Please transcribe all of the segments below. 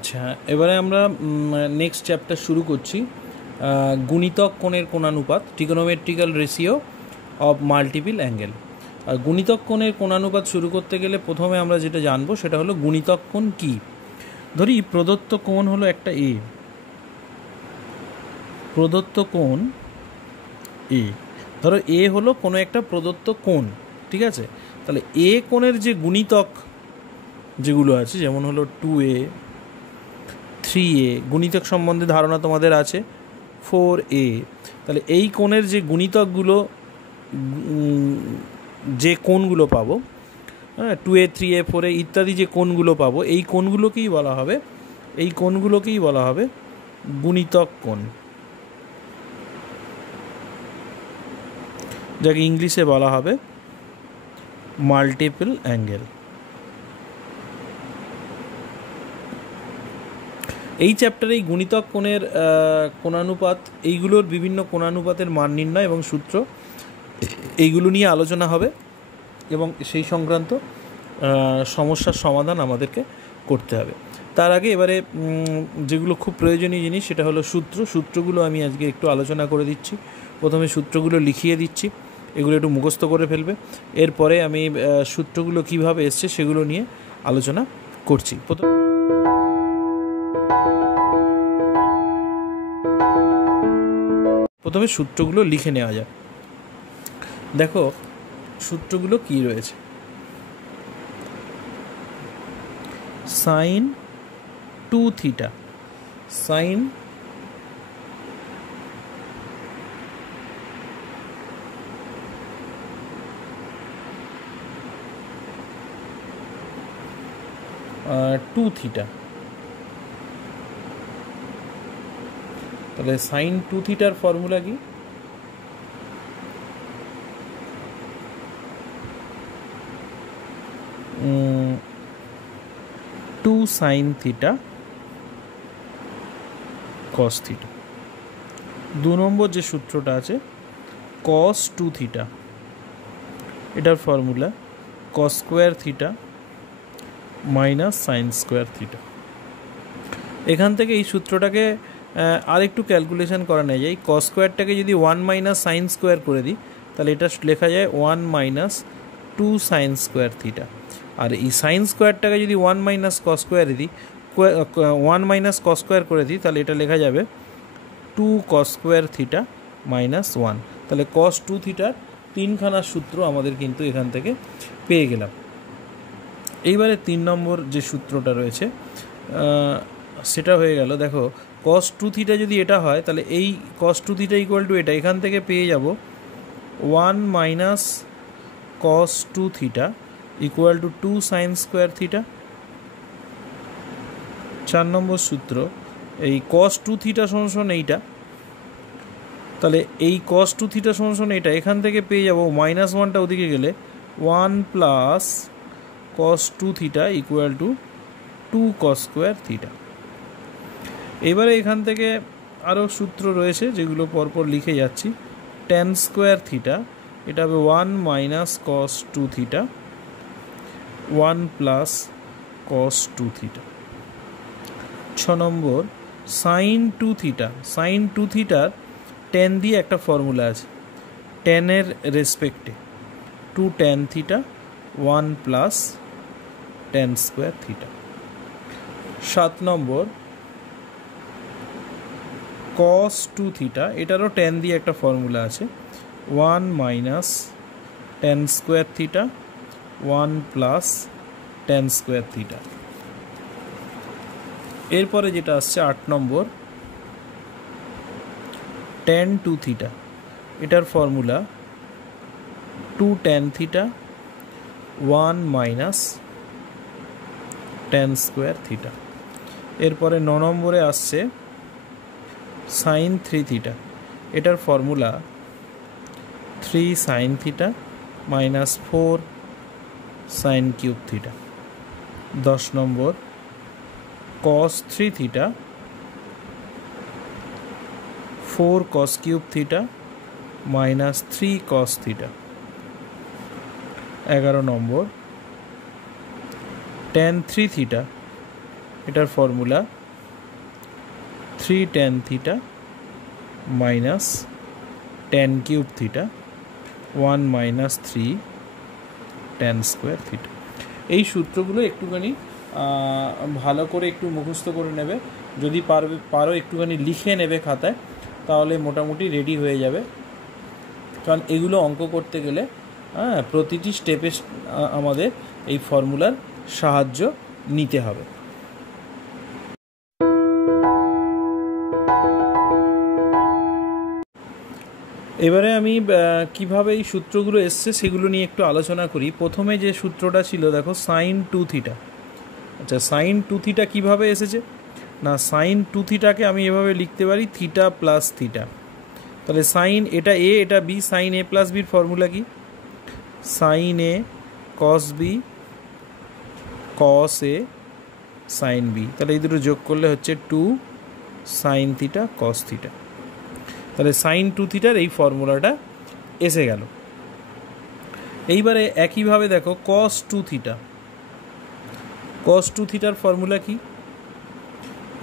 আচ্ছা, এবারে আমরা নেক্সট চ্যাপ্টার শুরু করছি। গুণিতক কোণের কোণানুপাত, trigonometrical ratio of multiple angle. আর গুণিতক কোণের কোণানুপাত শুরু করতে গেলে প্রথমে আমরা যেটা জানবো সেটা হলো গুণিতক কোণ কী। ধরি প্রদত্ত কোণ হলো একটা এ, প্রদত্ত কোণ এ, ধরো এ হলো কোনো একটা প্রদত্ত কোণ, ঠিক আছে? তাহলে এ কোণের যে গুণিতক যেগুলো আছে, যেমন হলো 2a, 3a, গুণিতক সম্বন্ধে ধারণা তোমাদের আছে, 4a। তাহলে এই কোণের যে গুণিতকগুলো, যে কোণগুলো পাবো, হ্যাঁ, 2a, 3a, 4a ইত্যাদি যে কোণগুলো পাবো, এই কোণগুলোকেই বলা হবে, এই কোণগুলোকেই বলা হবে গুণিতক কোণ, যাকে ইংলিশে বলা হবে মাল্টিপল অ্যাঙ্গেল। এই চ্যাপ্টারে এই গুণিতক কোণের কোণানুপাত, এইগুলোর বিভিন্ন কোণানুপাতের মান নির্ণয় এবং সূত্র, এইগুলো নিয়ে আলোচনা হবে এবং সেই সংক্রান্ত সমস্যার সমাধান আমাদেরকে করতে হবে। তার আগে এবারে যেগুলো খুব প্রয়োজনীয় জিনিস সেটা হলো সূত্রগুলো আমি আজকে একটু আলোচনা করে দিচ্ছি। প্রথমে সূত্রগুলো লিখিয়ে দিচ্ছি, এগুলো একটু মুখস্থ করে ফেলবে। এরপরে আমি সূত্রগুলো কিভাবে এসছে সেগুলো নিয়ে আলোচনা করছি। প্রথমে সূত্রগুলো লিখে নেওয়া যাক। দেখো সূত্রগুলো কি রয়েছে। সাইন 2 থিটা, সাইন 2 থিটা, তাহলে সাইন 2 থিটার ফর্মুলা কি? Two sine theta cos theta. 2 নম্বর যে সূত্রটা আছে কস 2 থিটা, এটার formula cos square theta minus sine square theta. এখান থেকে এই সূত্রটাকে আর একটু ক্যালকুলেশন করা নেয় যায়। কস স্কোয়ারটাকে যদি 1 মাইনাস সাইন স্কোয়ার করে দিই তাহলে এটা লেখা যায় 1 মাইনাস 2 সাইন স্কোয়ার থিটা। আর এই সাইন স্কোয়ারটাকে যদি 1 মাইনাস কস স্কোয়ারে দিই, 1 মাইনাস কস স্কোয়ার করে দিই, তাহলে এটা লেখা যাবে 2 কস স্কোয়ার থিটা মাইনাস 1। তাহলে কস 2 থিটার 3খানা সূত্র আমাদের কিন্তু এখান থেকে পেয়ে গেলাম। এইবারে 3 নম্বর যে সূত্রটা রয়েছে সেটা হয়ে গেল। দেখো কস 2 থিটা যদি এটা হয় তাহলে এই কস 2 থিটা ইকুয়াল টু এটা, এখান থেকে পেয়ে যাব 1 minus cos 2 theta equal to 2 sign square theta. 4 নম্বর সূত্র, এই কস 2 থিটা সমান এইটা, তাহলে এই কস 2 থিটা সমান এইটা, এখান থেকে পেয়ে যাব মাইনাস 1টা ওদিকে গেলে 1 plus cos 2 theta equal to 2 cos square theta. এবারে এখান থেকে আরও সূত্র রয়েছে যেগুলো পরপর লিখে যাচ্ছি। ট্যান স্কোয়ার থিটা, এটা হবে 1 minus cos 2 theta 1 plus cos 2 theta. 6 নম্বর সাইন 2 থিটা, সাইন 2 থিটার ট্যান দিয়ে একটা ফর্মুলা আছে, ট্যানের রেসপেক্টে 2 tan theta 1 plus tan square theta. 7 নম্বর কস 2 থিটা, এটারও ট্যান দিয়ে একটা ফর্মুলা আছে, 1 minus tan square theta 1 plus tan square theta. এরপরে যেটা আসছে 8 নম্বর ট্যান 2 থিটা, এটার formula 2 tan theta 1 minus tan square theta. এরপরে 9 নম্বরে আসছে সাইন 3 থিটা, এটার formula 3 sine theta minus 4 sine cube theta. 10 নম্বর কস 3 theta 4 cos cube theta minus 3 cos theta. 11 নম্বর tan 3 theta, এটার formula 3 tan theta minus tan cube theta 1 minus 3 tan square theta. এই সূত্রগুলো একটুখানি ভালো করে একটু মুখস্থ করে নেবে, যদি পারো একটুখানি লিখে নেবে খাতায়, তাহলে মোটামুটি রেডি হয়ে যাবে। কারণ এগুলো অঙ্ক করতে গেলে প্রতিটি স্টেপে আমাদের এই ফর্মুলার সাহায্য নিতে হবে। এবারে আমি কিভাবে এই সূত্রগুলো এসছে সেগুলো নিয়ে একটু আলোচনা করি। প্রথমে যে সূত্রটা ছিল দেখো sin 2 থিটা। আচ্ছা, sin 2 থিটা কীভাবে এসেছে না, sin 2 থিটাকে আমি এভাবে লিখতে পারি থিটা প্লাস থিটা। তাহলে সাইন এটা এ এটা বি, সাইন এ প্লাস বির ফর্মুলা কি? সাইন এ কস বি কস এ সাইন বি। তাহলে এই দুটো যোগ করলে হচ্ছে 2 সাইন থিটা কস থিটা। তাহলে সাইন 2 থিটার এই ফর্মুলাটা এসে গেল। এইবারে একইভাবে দেখো কস 2 থিটা। কস 2 থিটার ফর্মুলা কি?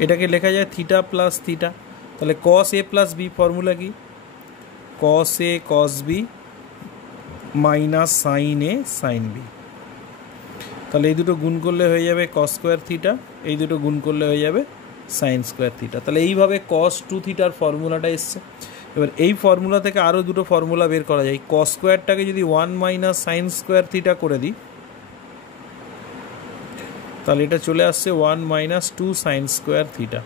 এটাকে লেখা যায় থিটা প্লাস থিটা। তাহলে কস এ প্লাস বি ফর্মুলা কি? কস এ কস বি মাইনাস সাইন এ সাইন বি। তাহলে এই দুটো গুণ করলে হয়ে যাবে কস স্কোয়ার থিটা, এই দুটো গুণ করলে হয়ে যাবে সাইন স্কোয়ার থিটা। তাহলে এইভাবে কস 2 থিটার ফর্মুলাটা এসছে। এবার এই ফর্মুলা থেকে আরও দুটো ফর্মুলা বের করা যায়। কস স্কোয়ারটাকে যদি 1 মাইনাস সাইন স্কোয়ার থিটা করে দিই, তাহলে এটা চলে আসছে 1 মাইনাস 2 সাইন স্কোয়ার থিটা।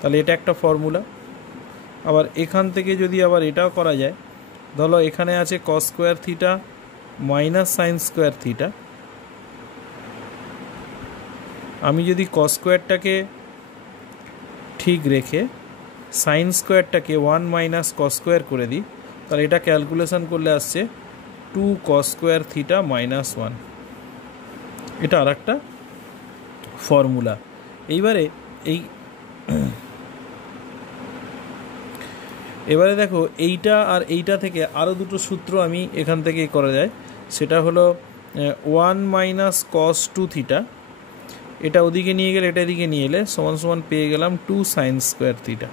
তাহলে এটা একটা ফর্মুলা। আবার এখান থেকে যদি আবার এটাও করা যায়, ধরো এখানে আছে কস square theta minus sine square theta. আমি যদি কস স্কোয়ারটাকে ঠিক রেখে সাইন স্কোয়ারটাকে 1 মাইনাস কস স্কোয়ার করে দিই, তাহলে এটা ক্যালকুলেশন করলে আসছে 2 কস স্কোয়ার থিটা মাইনাস 1। এটা আর একটা ফর্মুলা। এবারে দেখো এইটা আর এইটা থেকে আরও দুটো সূত্র আমি এখান থেকে করা যায়। সেটা হলো 1 মাইনাস কস 2 থিটা, এটা ওদিকে নিয়ে গেলে এটা এদিকে নিয়ে এলে সমান সমান পেয়ে গেলাম 2 সাইন স্কোয়ার থিটা।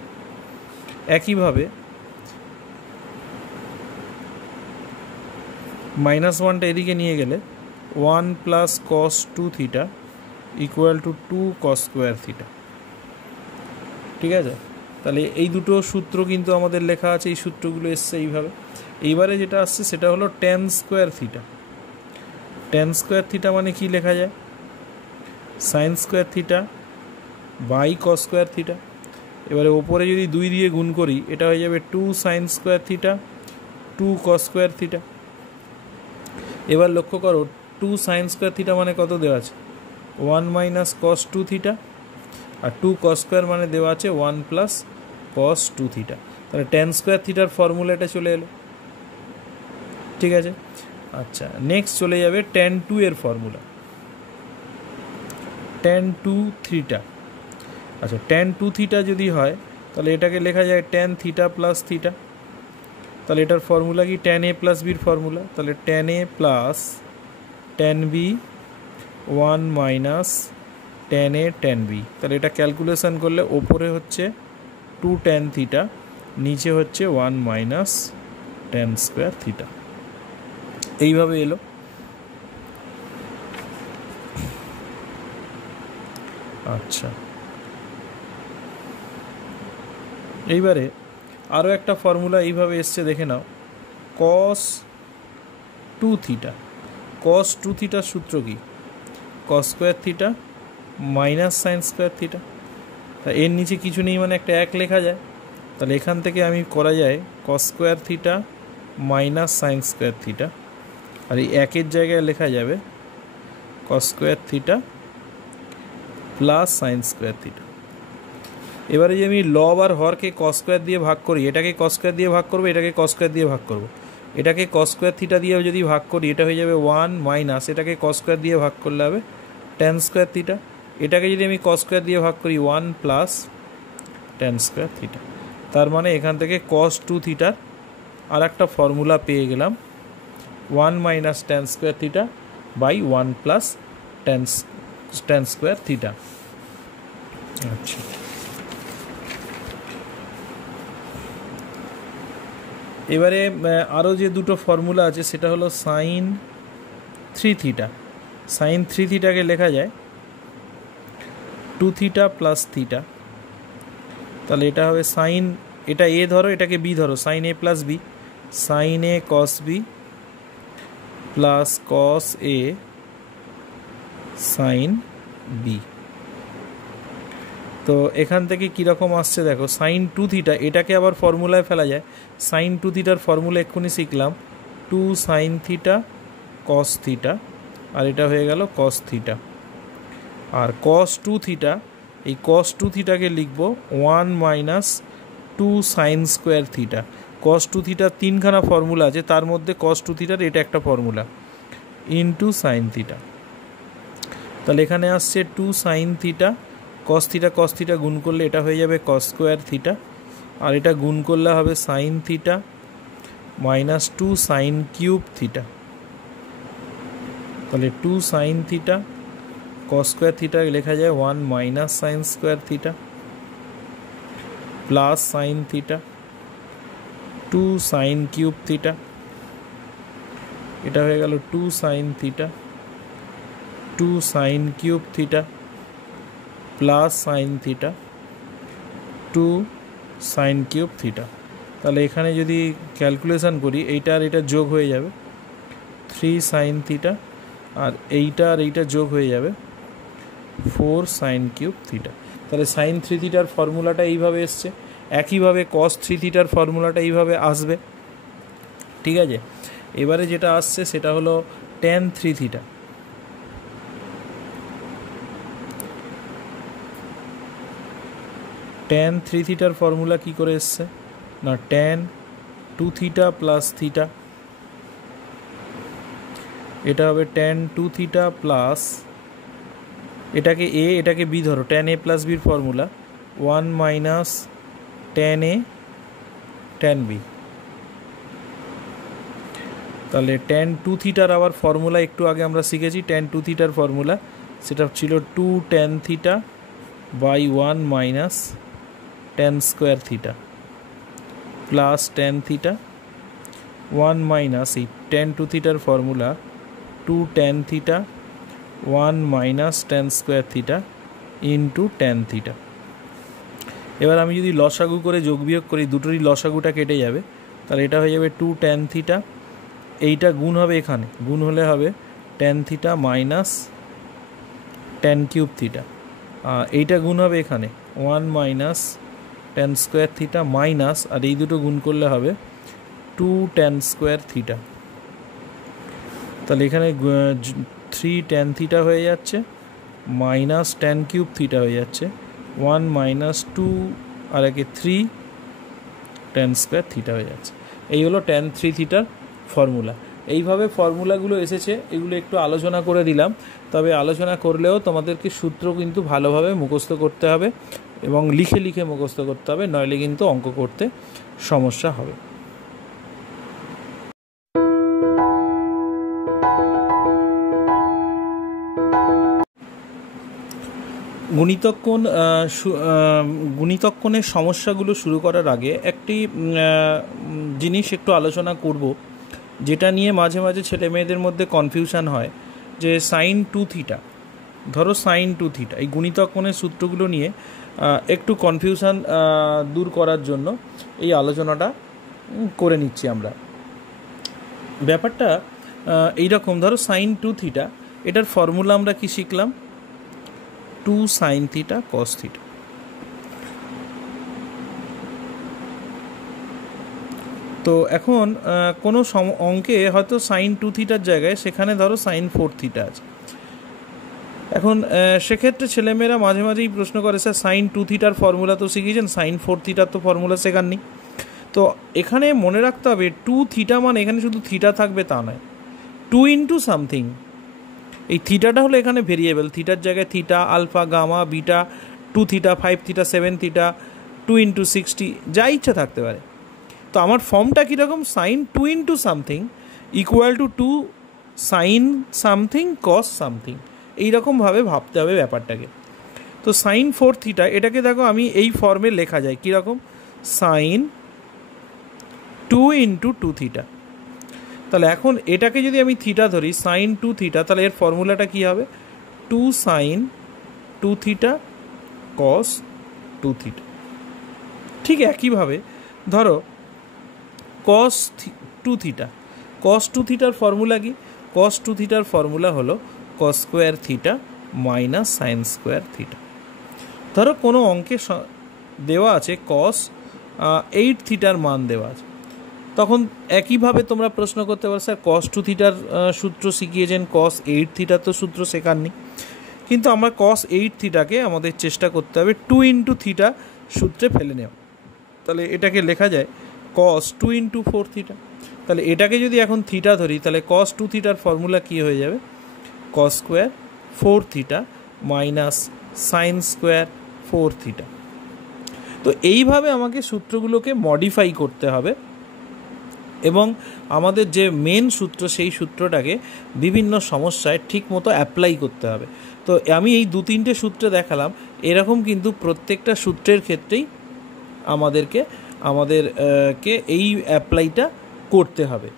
একইভাবে মাইনাস 1টা এদিকে নিয়ে গেলে 1 plus cos 2 theta equal to 2 cos square theta. ঠিক আছে, তাহলে এই দুটো সূত্র কিন্তু আমাদের লেখা আছে, এই সূত্রগুলো এসছে এইভাবে। এইবারে যেটা আসছে সেটা হলো tan square theta. Tan square theta মানে কি লেখা যায়? Sine square theta by cos square theta. এবারে ওপরে যদি 2 দিয়ে গুণ করি, এটা হয়ে যাবে 2 সাইন স্কোয়ার থিটা 2 কস স্কোয়ার থিটা। এবার লক্ষ্য করো 2 সাইন স্কোয়ার থিটা মানে কত দেওয়া আছে? 1 মাইনাস কস 2 থিটা, আর 2 কস স্কোয়ার মানে দেওয়া আছে 1 প্লাস কস 2 থিটা। তাহলে ট্যান স্কোয়ার থিটার ফর্মুলা এটা চলে এলো। ঠিক আছে, আচ্ছা নেক্সট চলে যাবে ট্যান 2 এর ফর্মুলা, ট্যান 2 থিটা। আচ্ছা ট্যান 2 থিটা যদি হয় তাহলে এটাকে লেখা যায় ট্যান থিটা প্লাস থিটা। তাহলে এটার ফর্মুলা কি? ট্যান এ প্লাস বির ফর্মুলা। তাহলে tan A plus tan B 1 minus tan A tan B. তাহলে এটা ক্যালকুলেশন করলে ওপরে হচ্ছে 2 ট্যান থিটা, নিচে হচ্ছে 1 মাইনাস ট্যান স্কোয়ার থিটা। এইভাবে এলো। আচ্ছা এইবারে আরও একটা ফর্মুলা এইভাবে এসছে, দেখে নাও। কস 2 থিটা। কস 2 থিটার সূত্র কি? কস square theta minus sine square theta. তা এর নিচে কিছু নেই মানে একটা 1 লেখা যায়। তাহলে এখান থেকে আমি করা যায় cos square theta minus sine square theta, আর এই 1-এর জায়গায় লেখা যাবে cos square theta plus sine square theta. এবারে যে আমি লব আর হরকে কস স্কোয়ার দিয়ে ভাগ করি, এটাকে কস স্কোয়ার দিয়ে ভাগ করবো, এটাকে কস স্কোয়ার দিয়ে ভাগ করবো। এটাকে কস স্কোয়ার থিটা দিয়ে যদি ভাগ করি, এটা হয়ে যাবে 1 মাইনাস, এটাকে কস স্কোয়ার দিয়ে ভাগ করলে হবে ট্যান স্কোয়ার থিটা। এটাকে যদি আমি কস স্কোয়ার দিয়ে ভাগ করি 1 প্লাস ট্যান স্কোয়ার থিটা। তার মানে এখান থেকে কস 2 থিটার আর একটা ফর্মুলা পেয়ে গেলাম 1 minus tan square theta by 1 plus tan square theta. আচ্ছা, এবারে আরও যে দুটো ফর্মুলা আছে সেটা হলো সাইন 3 থিটা। সাইন 3 থিটাকে লেখা যায় 2 থিটা প্লাস থিটা। তাহলে এটা হবে সাইন, এটা এ ধরো, এটাকে বি ধরো, সাইন এ প্লাস বি, সাইন এ কস বি প্লাস কস এ সাইন বি। তো এখান থেকে কীরকম আসছে দেখো, সাইন 2 থিটা এটাকে আবার ফর্মুলায় ফেলা যায়। সাইন 2 থিটার ফর্মুলা এক্ষুনি শিখলাম, 2 সাইন থিটা কস থিটা, আর এটা হয়ে গেল কস থিটা। আর কস 2 থিটা, এই কস 2 থিটাকে লিখব 1 মাইনাস 2 সাইন স্কোয়ার থিটা। কস 2 থিটার 3খানা ফর্মুলা আছে, তার মধ্যে কস 2 থিটার এটা একটা ফর্মুলা, ইন্টু সাইন থিটা। তাহলে এখানে আসছে 2 সাইন থিটা কস থিটা গুণ করলে এটা হয়ে যাবে কস স্কোয়ার থিটা, আর এটা গুণ করলে হবে sine theta minus 2 sine cube theta. তাহলে 2 সাইন থিটা কস স্কোয়ার থিটা লেখা যায় 1 minus sine square theta plus sine theta 2 sine cube theta. এটা হয়ে গেল 2 sine theta 2 sine cube theta plus sine theta 2 sine cube theta. তাহলে এখানে যদি calculation করি, এইটা আর এটা যোগ হয়ে যাবে 3 সাইন থিটা, আর এইটা আর এইটা যোগ হয়ে যাবে 4 সাইন কিউব থিটা। তাহলে সাইন 3 থিটার ফর্মুলাটা এইভাবে এসছে, একইভাবে কস 3 থিটার ফর্মুলাটা এইভাবে আসবে। ঠিক আছে, এবারে যেটা আসছে সেটা হলো ট্যান 3 থিটা। ট্যান 3 থিটার ফর্মুলা কী করে এসছে না, ট্যান 2 থিটা প্লাস থিটা, এটা হবে ট্যান 2 থিটা প্লাস, এটাকে এ এটাকে বি ধরো, ট্যান এ প্লাস বির formula 1 minus tan A tan B. তাহলে ট্যান 2 থিটার আবার ফর্মুলা একটু আগে আমরা শিখেছি, ট্যান 2 থিটার ফর্মুলা সেটা ছিল 2 tan theta by 1 minus tan square theta plus tan theta 1 minus এই ট্যান 2 থিটার formula 2 tan theta 1 minus tan square theta into tan theta. এবার আমি যদি লসাগু করে যোগ বিয়োগ করি, দুটোরই লসাগুটা কেটে যাবে, তাহলে এটা হয়ে যাবে 2 ট্যান থিটা, এইটা গুণ হবে এখানে, গুণ হলে হবে tan theta minus tan cube theta, এইটা গুণ হবে এখানে 1 minus tan square theta minus, আর এই দুটো গুণ করলে হবে 2 ট্যান স্কোয়ার থিটা। তাহলে এখানে 3 ট্যান থিটা হয়ে যাচ্ছে মাইনাস ট্যান কিউব থিটা হয়ে যাচ্ছে 1 মাইনাস 2 আর একে 3 ট্যান স্কোয়ার থিটা হয়ে যাচ্ছে। এই হলো ট্যান 3 থিটার ফর্মুলা। এইভাবে ফর্মুলাগুলো এসেছে, এগুলো একটু আলোচনা করে দিলাম, তবে আলোচনা করলেও তোমাদেরকে সূত্র কিন্তু ভালোভাবে মুখস্থ করতে হবে এবং লিখে লিখে মুখস্থ করতে হবে, নইলে কিন্তু অঙ্ক করতে সমস্যা হবে। গুণিতক্কণের সমস্যাগুলো শুরু করার আগে একটি জিনিস একটু আলোচনা করব, যেটা নিয়ে মাঝে মাঝে ছেলে মেয়েদের মধ্যে কনফিউশন হয়, যে সাইন 2 থিটা, ধরো সাইন 2 থিটা, এই গুণিতক্কণের সূত্রগুলো নিয়ে একটু কনফিউশন দূর করার জন্য এই আলোচনাটা করে নিচ্ছি আমরা। ব্যাপারটা এইরকম, ধরো সাইন 2 থিটা, এটার ফর্মুলা আমরা কি শিখলাম, 2 সাইন থিটা কস থিটা। তো এখন কোনো অঙ্কে হয়তো সাইন 2 থিটার জায়গায় সেখানে ধরো সাইন 4 থিটা আছে। এখন সেক্ষেত্রে ছেলেমেয়েরা মাঝে মাঝেই প্রশ্ন করে, স্যার সাইন 2 থিটার ফর্মুলা তো শিখিয়েছেন, সাইন 4 থিটার তো ফর্মুলা শেখাননি। তো এখানে মনে রাখতে হবে 2 থিটা মানে এখানে শুধু থিটা থাকবে তা নয়, 2 ইন্টু সামথিং। এই থিটাটা হলো এখানে ভেরিয়েবল, থিটার জায়গায় theta, alpha, gamma, beta, 2 theta, 5 theta, 7 theta, 2 into 60, যা ইচ্ছা থাকতে পারে। তো আমার ফর্মটা কীরকম, sine 2 into something equal to 2 sine something cos something, এইরকমভাবে ভাবতে হবে ব্যাপারটাকে। তো সাইন 4 থিটা এটাকে দেখো আমি এই ফর্মে লেখা যায় কীরকম, সাইন 2 ইন্টু 2 থিটা। তাহলে এখন এটাকে যদি আমি থিটা ধরি সাইন 2 থিটা, তাহলে এর ফর্মুলাটা কী হবে, 2 সাইন 2 থিটা কস 2 থিটা। ঠিক একইভাবে ধরো কস 2 থিটা, কস 2 থিটার ফর্মুলা কি, কস 2 থিটার ফর্মুলা হলো কস square theta minus sine square theta. ধরো কোনো অঙ্কে দেওয়া আছে কস 8 থিটার মান দেওয়া আছে, তখন একইভাবে তোমরা প্রশ্ন করতে পারো স্যার কস 2 থিটার সূত্র শিখিয়েছেন, কস 8 থিটার তো সূত্র শেখাননি। কিন্তু আমরা কস 8 থিটাকে আমাদের চেষ্টা করতে হবে 2 ইন্টু থিটা সূত্রে ফেলে নেওয়া। তাহলে এটাকে লেখা যায় কস 2 ইন্টু 4 থিটা। তাহলে এটাকে যদি এখন থিটা ধরি তাহলে কস 2 থিটার ফর্মুলা কী হয়ে যাবে, cos square 4 theta minus sine square 4 theta. তো এইভাবে আমাকে সূত্রগুলোকে মডিফাই করতে হবে এবং আমাদের যে মেন সূত্র সেই সূত্রটাকে বিভিন্ন সমস্যায় ঠিক মতো অ্যাপ্লাই করতে হবে। তো আমি এই 2-3টে সূত্রে দেখালাম, এরকম কিন্তু প্রত্যেকটা সূত্রের ক্ষেত্রেই আমাদেরকে এই অ্যাপ্লাইটা করতে হবে।